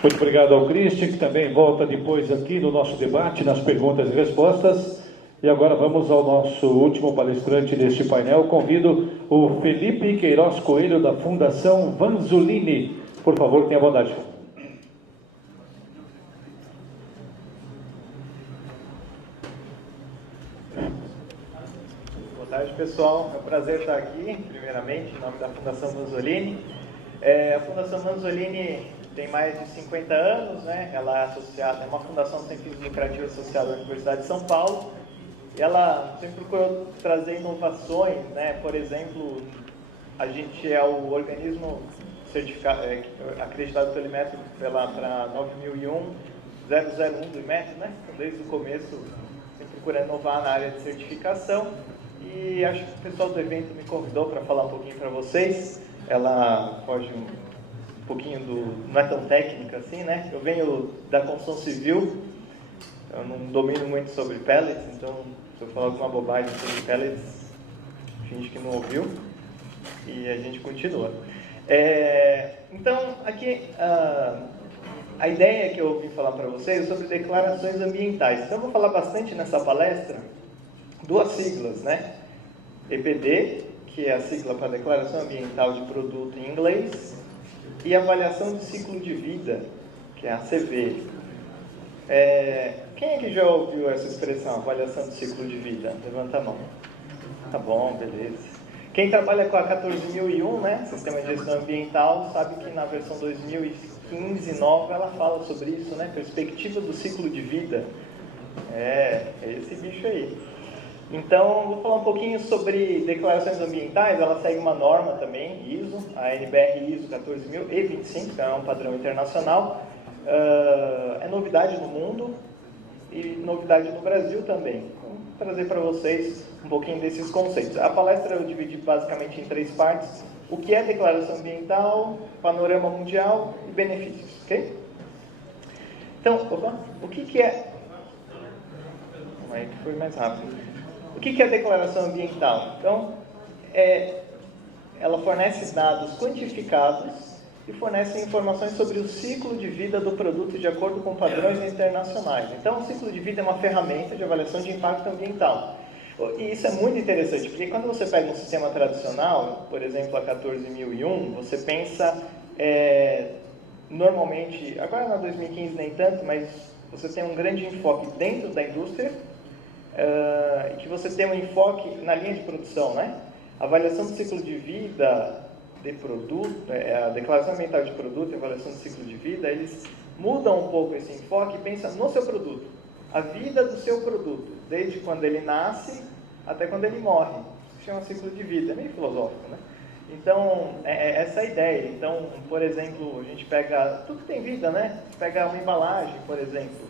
Muito obrigado ao Cristian, que também volta depois aqui no nosso debate, nas perguntas e respostas. E agora vamos ao nosso último palestrante deste painel. Convido o Felipe Queiroz Coelho, da Fundação Vanzolini. Por favor, tenha bondade. Boa tarde, pessoal. É um prazer estar aqui, primeiramente, em nome da Fundação Vanzolini. A Fundação Vanzolini tem mais de 50 anos, né? Ela é associada, é uma fundação sem fins lucrativos associada à Universidade de São Paulo. E ela sempre procurou trazer inovações, né? Por exemplo, a gente é o organismo acreditado pelo IMET para 9001-001 do IMET, né? Desde o começo, sempre procurando inovar na área de certificação. E acho que o pessoal do evento me convidou para falar um pouquinho para vocês. Ela foge um pouquinho não é tão técnica assim, né? Eu venho da construção civil, eu não domino muito sobre pellets, então se eu falar alguma bobagem sobre pellets, finge que não ouviu e a gente continua. Então, aqui a ideia que eu vim falar para vocês é sobre declarações ambientais. Então, eu vou falar bastante nessa palestra duas siglas, né? EPD, que é a sigla para Declaração Ambiental de Produto em inglês, e Avaliação de Ciclo de Vida, que é a CV. Quem é que já ouviu essa expressão, avaliação de ciclo de vida? Levanta a mão. Tá bom, beleza. Quem trabalha com a 14001, né, Sistema de Gestão Ambiental, sabe que na versão 2015 nova ela fala sobre isso, né, perspectiva do ciclo de vida. É esse bicho aí. Então, vou falar um pouquinho sobre declarações ambientais. Ela segue uma norma também, ISO, a NBR ISO 14025, que é um padrão internacional. É novidade no mundo e novidade no Brasil também. Vou trazer para vocês um pouquinho desses conceitos. A palestra eu dividi basicamente em 3 partes. O que é declaração ambiental, panorama mundial e benefícios, ok? Então, o que é... Aí que foi mais rápido. O que é a declaração ambiental? Então, ela fornece dados quantificados e fornece informações sobre o ciclo de vida do produto de acordo com padrões internacionais. Então, o ciclo de vida é uma ferramenta de avaliação de impacto ambiental. E isso é muito interessante, porque quando você pega um sistema tradicional, por exemplo, a 14001, você pensa, normalmente, agora na 2015 nem tanto, mas você tem um grande enfoque dentro da indústria, e que você tem um enfoque na linha de produção, né? A avaliação do ciclo de vida de produto, a declaração ambiental de produto e a avaliação do ciclo de vida, eles mudam um pouco esse enfoque e pensam no seu produto, a vida do seu produto, desde quando ele nasce até quando ele morre. Isso chama ciclo de vida, é meio filosófico, né? Então, essa é a ideia. Então, por exemplo, a gente pega tudo que tem vida, né? Você pega uma embalagem, por exemplo.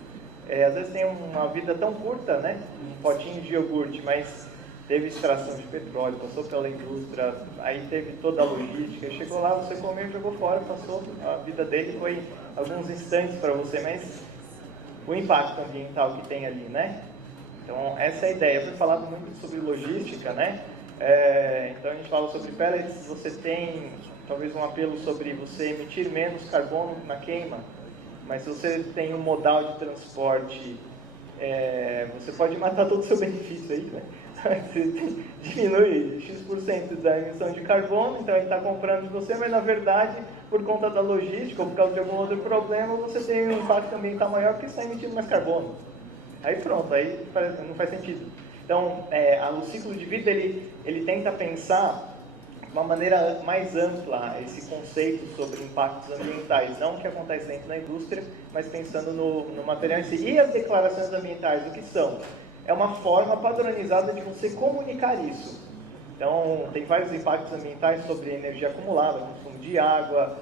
Às vezes tem uma vida tão curta, né? Um potinho de iogurte, mas teve extração de petróleo, passou pela indústria, aí teve toda a logística, chegou lá, você comeu, jogou fora, passou, a vida dele foi alguns instantes para você, mas o impacto ambiental que tem ali, né? Então, essa é a ideia. Foi falado muito sobre logística, né? Então, a gente fala sobre pellets, você tem talvez um apelo sobre você emitir menos carbono na queima, mas se você tem um modal de transporte, você pode matar todo o seu benefício aí, né? Você diminui X% da emissão de carbono, então ele está comprando de você, mas na verdade, por conta da logística ou por causa de algum outro problema, você tem um impacto ambiental maior porque você está emitindo mais carbono. Aí pronto, aí não faz sentido. Então, o ciclo de vida, ele tenta pensar de uma maneira mais ampla esse conceito sobre impactos ambientais, não o que acontece dentro da indústria, mas pensando no material em si. E as declarações ambientais, o que são? É uma forma padronizada de você comunicar isso. Então, tem vários impactos ambientais sobre energia acumulada, consumo de água,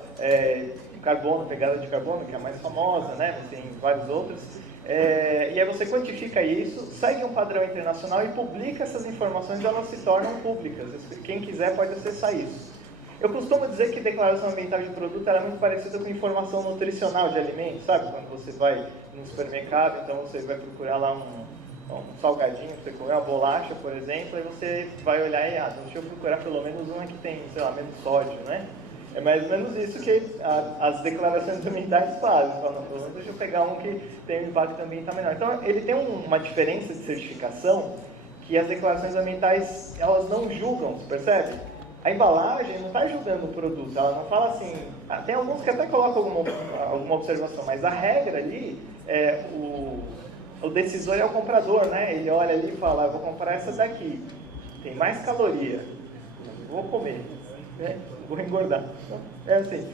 carbono, pegada de carbono, que é a mais famosa, né? Tem vários outros. E aí você quantifica isso, segue um padrão internacional e publica essas informações, elas se tornam públicas. Quem quiser pode acessar isso. Eu costumo dizer que declaração ambiental de produto é muito parecida com informação nutricional de alimentos, sabe? Quando você vai no supermercado, então você vai procurar lá um salgadinho para você comer, uma bolacha, por exemplo, aí você vai olhar e, deixa eu procurar pelo menos uma que tem, sei lá, menos sódio, né? É mais ou menos isso que as declarações ambientais fazem. Falam, deixa eu pegar um que tem um impacto ambiental menor. Então, ele tem uma diferença de certificação que as declarações ambientais, elas não julgam, percebe? A embalagem não está julgando o produto, ela não fala assim... Tem alguns que até colocam alguma observação, mas a regra ali, o decisor é o comprador, né? Ele olha ali e fala, vou comprar essa daqui, tem mais caloria, vou comer, né? Vou engordar. Então, é assim,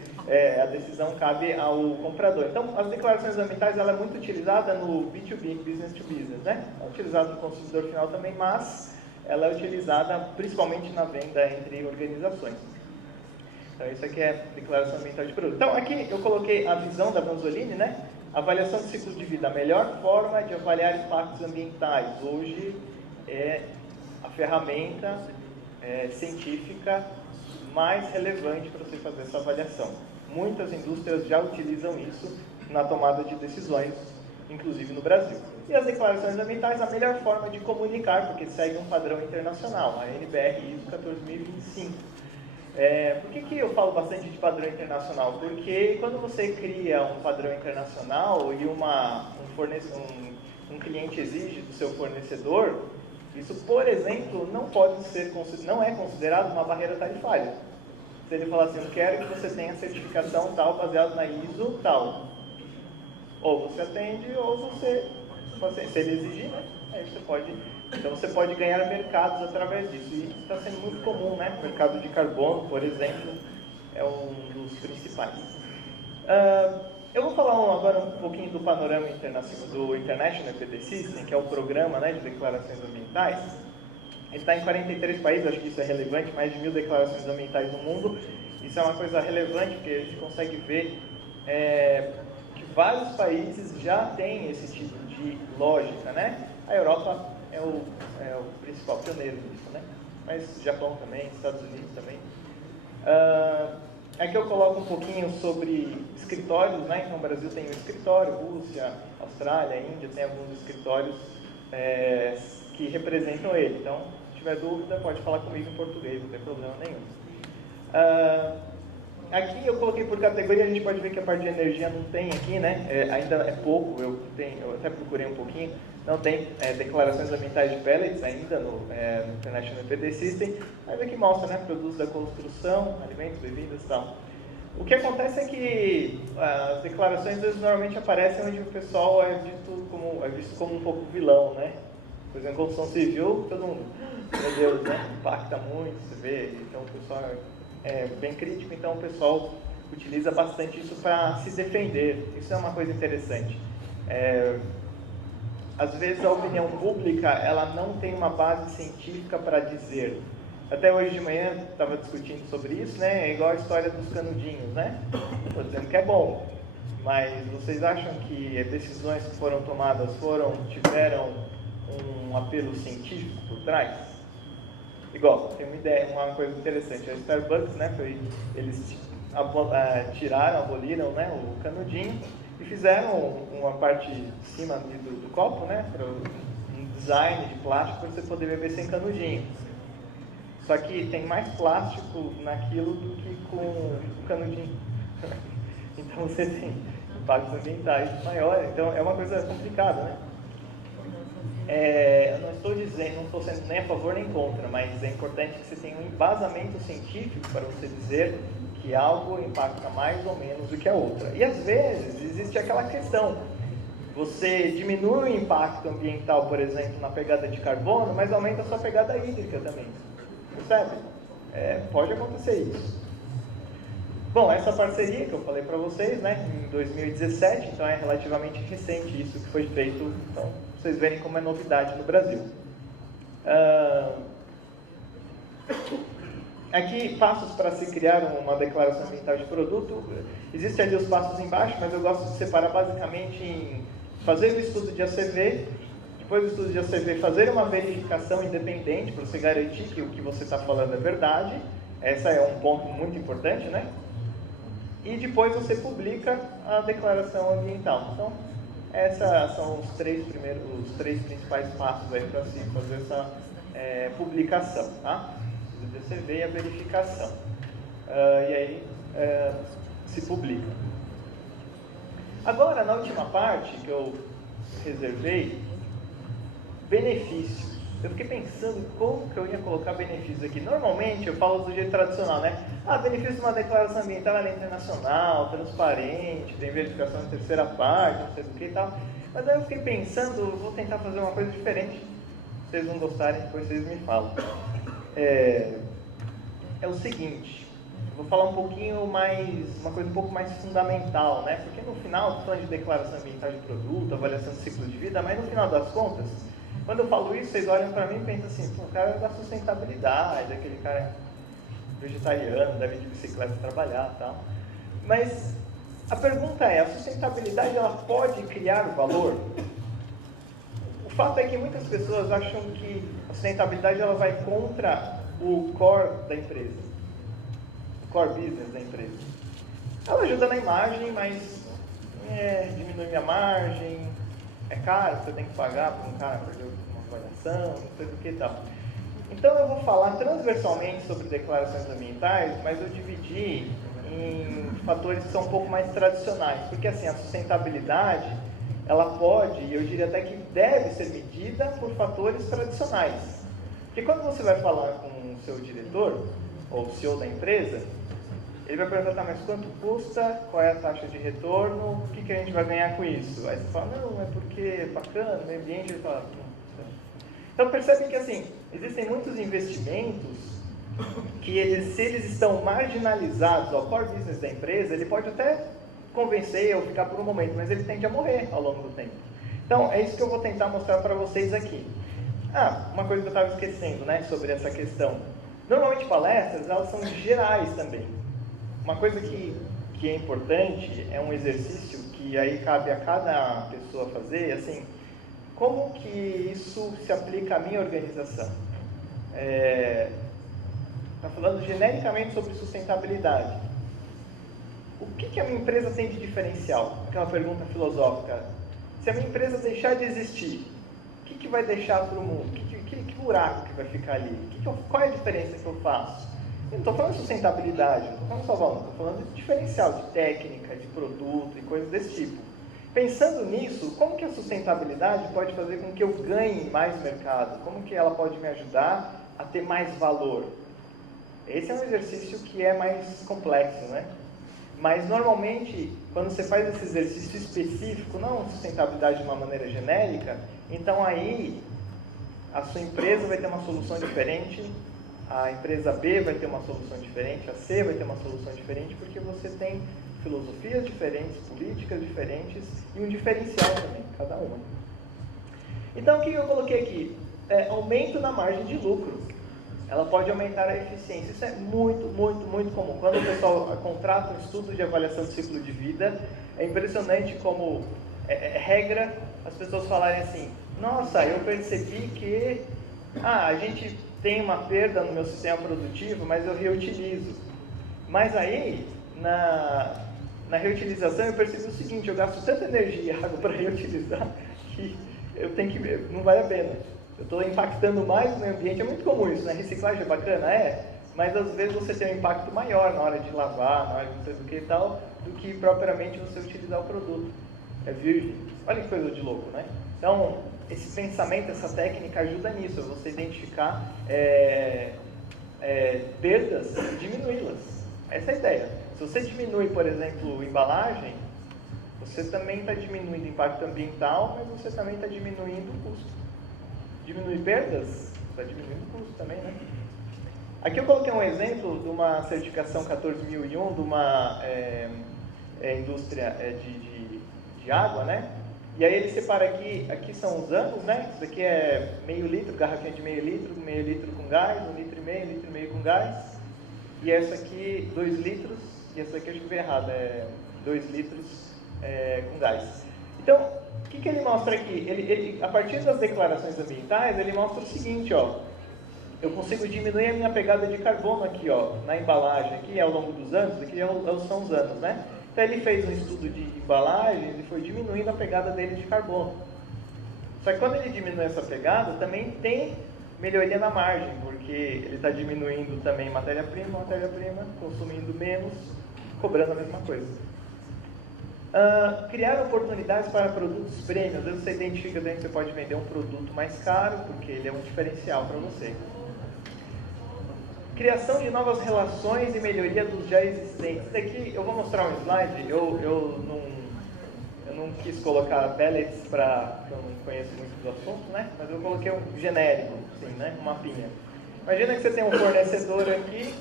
a decisão cabe ao comprador. Então, as declarações ambientais, ela é muito utilizada no B2B, Business to Business, né? É utilizada no consumidor final também, mas ela é utilizada principalmente na venda entre organizações. Então, isso aqui é declaração ambiental de produto. Então, aqui eu coloquei a visão da Vanzolini, né? Avaliação de ciclo de vida, a melhor forma de avaliar impactos ambientais. Hoje é a ferramenta científica mais relevante para você fazer essa avaliação. Muitas indústrias já utilizam isso na tomada de decisões, inclusive no Brasil. E as declarações ambientais, a melhor forma de comunicar, porque segue um padrão internacional, a NBR ISO 14025. Por que eu falo bastante de padrão internacional? Porque quando você cria um padrão internacional e um cliente exige do seu fornecedor, isso, por exemplo, não é considerado uma barreira tarifária. Se ele falar assim, eu quero que você tenha certificação tal, baseado na ISO tal. Ou você atende, ou você... Se ele exigir, né? Aí você pode... Então você pode ganhar mercados através disso. E isso está sendo muito comum, né? O mercado de carbono, por exemplo, é um dos principais. Eu vou falar agora um pouquinho do panorama internacional, do International EPD System, que é o programa, né, de declarações ambientais. Ele está em 43 países, acho que isso é relevante, mais de 1000 declarações ambientais no mundo. Isso é uma coisa relevante, porque a gente consegue ver que vários países já têm esse tipo de lógica, né? A Europa é o principal pioneiro nisso, né? Mas Japão também, Estados Unidos também. Aqui eu coloco um pouquinho sobre escritórios, né? Então o Brasil tem um escritório, Rússia, Austrália, Índia, tem alguns escritórios que representam ele. Então, se tiver dúvida, pode falar comigo em português, não tem problema nenhum. Aqui eu coloquei por categoria, a gente pode ver que a parte de energia não tem aqui, né? Ainda é pouco, eu até procurei um pouquinho. Não tem declarações ambientais de pellets ainda no International EPD System, mas aqui mostra, né, produtos da construção, alimentos, bebidas e tal. O que acontece é que as declarações às vezes, normalmente aparecem onde o pessoal é visto como um pouco vilão, né? Por exemplo, construção civil, todo mundo, meu Deus, né, impacta muito, você vê, então o pessoal é bem crítico, então o pessoal utiliza bastante isso para se defender. Isso é uma coisa interessante. Às vezes a opinião pública ela não tem uma base científica para dizer. Até hoje de manhã estava discutindo sobre isso, né? É igual a história dos canudinhos, né? Estou dizendo que é bom, mas vocês acham que decisões que foram tomadas tiveram um apelo científico por trás? Igual, tem uma ideia, uma coisa interessante. A Starbucks, né? Eles aboliram, né, o canudinho. E fizeram uma parte de cima do copo, né, para um design de plástico para você poder beber sem canudinho. Só que tem mais plástico naquilo do que com o canudinho. Então você tem impactos ambientais maiores. Então é uma coisa complicada, né? Eu não estou dizendo, não estou sendo nem a favor nem contra, mas é importante que você tenha um embasamento científico para você dizer que algo impacta mais ou menos do que a outra. E às vezes existe aquela questão, você diminui o impacto ambiental, por exemplo, na pegada de carbono, mas aumenta a sua pegada hídrica também. Percebe? Pode acontecer isso. Bom, essa parceria que eu falei para vocês, né, em 2017, então é relativamente recente isso que foi feito, então vocês verem como é novidade no Brasil. Aqui, passos para se criar uma declaração ambiental de produto. Existem ali os passos embaixo, mas eu gosto de separar basicamente em fazer o estudo de ACV, depois do estudo de ACV fazer uma verificação independente para você garantir que o que você está falando é verdade. Esse é um ponto muito importante, né? E depois você publica a declaração ambiental. Então, esses são os três principais passos aí para se fazer essa publicação, tá? O DCV e a verificação. E aí se publica. Agora, na última parte que eu reservei, benefícios. Eu fiquei pensando como que eu ia colocar benefícios aqui. Normalmente eu falo do jeito tradicional, né? Benefício de uma declaração ambiental, ela é internacional, transparente, tem verificação de terceira parte, não sei do que e tal. Mas aí eu fiquei pensando, vou tentar fazer uma coisa diferente. Se vocês não gostarem, depois vocês me falam. É o seguinte, vou falar um pouquinho mais, uma coisa um pouco mais fundamental, né? Porque no final, estou falando de declaração ambiental de produto, avaliação do ciclo de vida, mas no final das contas, quando eu falo isso, vocês olham para mim e pensam assim, o cara é da sustentabilidade, aquele cara vegetariano, deve ir de bicicleta trabalhar e tal. Mas a pergunta é, a sustentabilidade ela pode criar valor? O fato é que muitas pessoas acham que a sustentabilidade ela vai contra o core da empresa, o core business da empresa. Ela ajuda na imagem, mas diminui minha margem, é caro, você tem que pagar por um cara perder uma avaliação, não sei do que e tal. Então eu vou falar transversalmente sobre declarações ambientais, mas eu dividi em fatores que são um pouco mais tradicionais, porque assim, a sustentabilidade, ela pode, e eu diria até que deve ser medida por fatores tradicionais. Porque quando você vai falar com o seu diretor, ou o CEO da empresa, ele vai perguntar, mas quanto custa, qual é a taxa de retorno, o que a gente vai ganhar com isso? Aí você fala, não, é porque é bacana, o meio ambiente, ele fala, não. Então percebem que assim, existem muitos investimentos que se eles estão marginalizados ao core business da empresa, ele pode até convencer ou ficar por um momento, mas ele tende a morrer ao longo do tempo. Então é isso que eu vou tentar mostrar para vocês aqui. Uma coisa que eu estava esquecendo, né, sobre essa questão. Normalmente palestras, elas são gerais também. Uma coisa que é importante, é um exercício que aí cabe a cada pessoa fazer, assim, como que isso se aplica à minha organização? Está falando genericamente sobre sustentabilidade. O que a minha empresa tem de diferencial? Aquela pergunta filosófica. Se a minha empresa deixar de existir, o que vai deixar para o mundo? Que buraco que vai ficar ali? Qual é a diferença que eu faço? Eu não estou falando de sustentabilidade, não estou falando só valor, estou falando de diferencial, de técnica, de produto e coisas desse tipo. Pensando nisso, como que a sustentabilidade pode fazer com que eu ganhe mais mercado? Como que ela pode me ajudar a ter mais valor? Esse é um exercício que é mais complexo, né? Mas normalmente, quando você faz esse exercício específico, não sustentabilidade de uma maneira genérica, então aí a sua empresa vai ter uma solução diferente, a empresa B vai ter uma solução diferente, a C vai ter uma solução diferente, porque você tem filosofias diferentes, políticas diferentes e um diferencial também, cada uma. Então, o que eu coloquei aqui? Aumento na margem de lucro. Ela pode aumentar a eficiência. Isso é muito, muito, muito comum. Quando o pessoal contrata um estudo de avaliação de ciclo de vida, é impressionante como, regra, as pessoas falarem assim, nossa, eu percebi que a gente tem uma perda no meu sistema produtivo, mas eu reutilizo. Mas aí, na reutilização, eu percebi o seguinte, eu gasto tanta energia e água para reutilizar que não vale a pena. Eu estou impactando mais o meio ambiente, é muito comum isso, né? Reciclagem é bacana, mas às vezes você tem um impacto maior na hora de lavar, na hora de não sei do que e tal, do que propriamente você utilizar o produto. É virgem. Olha que coisa de louco, né? Então, esse pensamento, essa técnica ajuda nisso, é você identificar perdas e diminuí-las. Essa é a ideia. Se você diminui, por exemplo, embalagem, você também está diminuindo o impacto ambiental, mas você também está diminuindo o custo. Diminuir perdas, está diminuindo o custo também, né? Aqui eu coloquei um exemplo de uma certificação 14001 de uma indústria de água, né? E aí ele separa aqui são os anos, né? Isso daqui é meio litro, garrafinha de meio litro com gás, 1,5 litro, 1,5 litro com gás. E essa aqui, 2 litros, e essa aqui eu acho que errado, 2 litros com gás. Então, o que ele mostra aqui? Ele, a partir das declarações ambientais, ele mostra o seguinte, ó. Eu consigo diminuir a minha pegada de carbono aqui, ó, na embalagem, aqui ao longo dos anos, aqui são os anos, né? Então ele fez um estudo de embalagens e foi diminuindo a pegada dele de carbono. Só que quando ele diminui essa pegada, também tem melhoria na margem, porque ele está diminuindo também matéria-prima, consumindo menos cobrando a mesma coisa. Criar oportunidades para produtos premium. Às vezes você identifica bem que você pode vender um produto mais caro, porque ele é um diferencial para você. Criação de novas relações e melhoria dos já existentes. Daqui eu vou mostrar um slide, eu não quis colocar pellets porque eu não conheço muito do assunto, né? Mas eu coloquei um genérico, assim, né? Um mapinha. Imagina que você tem um fornecedor aqui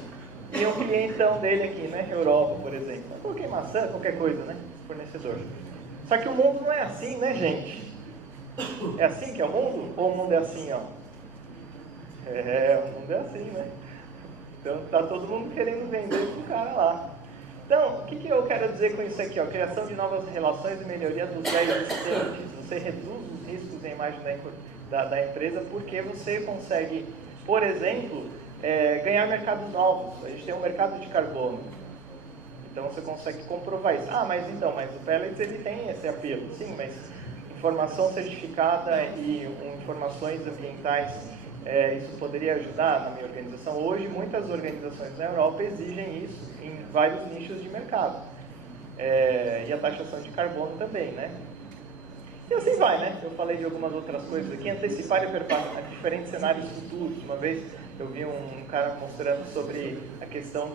e um clientão dele aqui, né? Europa, por exemplo. Eu coloquei maçã, qualquer coisa, né? Fornecedor. Só que o mundo não é assim, né, gente? É assim que é o mundo? Ou o mundo é assim, ó? O mundo é assim, né? Então tá todo mundo querendo vender pro cara lá. Então, o que eu quero dizer com isso aqui? Ó? Criação de novas relações e melhoria dos já existentes. Você reduz os riscos da imagem da empresa porque você consegue, por exemplo, ganhar mercados novos. A gente tem um mercado de carbono. Então você consegue comprovar isso. Mas o Pellets ele tem esse apelo. Sim, mas informação certificada e informações ambientais, isso poderia ajudar na minha organização. Hoje, muitas organizações na Europa exigem isso em vários nichos de mercado. E a taxação de carbono também, né? E assim vai, né? Eu falei de algumas outras coisas aqui. Antecipar e preparar diferentes cenários futuros. Uma vez eu vi um cara mostrando sobre a questão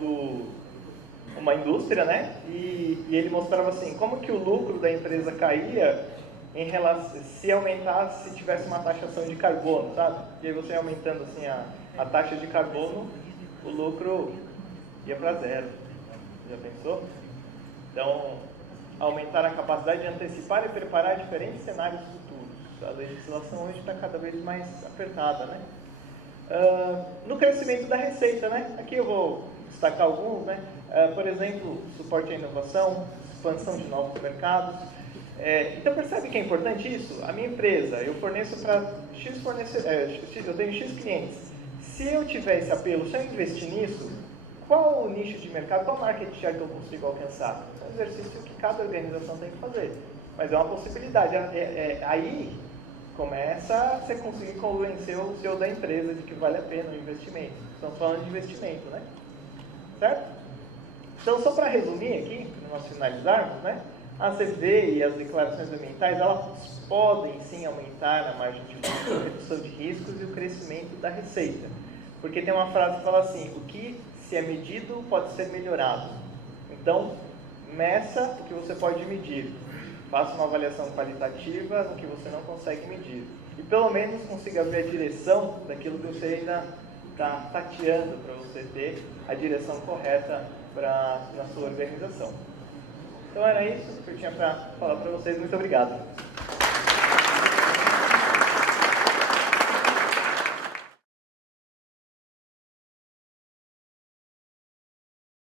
uma indústria, né? E ele mostrava assim, como que o lucro da empresa caía em relação, se aumentasse, se tivesse uma taxação de carbono, sabe? E aí você aumentando assim a taxa de carbono, o lucro ia para zero. Já pensou? Então, aumentar a capacidade de antecipar e preparar diferentes cenários futuros. A legislação hoje está cada vez mais apertada, né? No crescimento da receita, né? Aqui eu vou destacar alguns, né? Por exemplo, suporte à inovação, expansão de novos mercados. Então percebe que é importante isso? A minha empresa, eu forneço para X fornecedores, eu tenho X clientes. Se eu tiver esse apelo, se eu investir nisso, qual o nicho de mercado, qual market share que eu consigo alcançar? É um exercício que cada organização tem que fazer. Mas é uma possibilidade. Aí começa a você conseguir convencer o CEO da empresa de que vale a pena o investimento. Estamos falando de investimento, né? Certo? Então, só para resumir aqui, para nós finalizarmos, né? A CFD e as declarações ambientais, elas podem sim aumentar a margem de lucro, a redução de riscos e o crescimento da receita. Porque tem uma frase que fala assim, o que se é medido pode ser melhorado. Então, meça o que você pode medir. Faça uma avaliação qualitativa no que você não consegue medir. E pelo menos consiga ver a direção daquilo que você ainda está tateando para você ter a direção correta na sua organização. Então era isso que eu tinha para falar para vocês. Muito obrigado.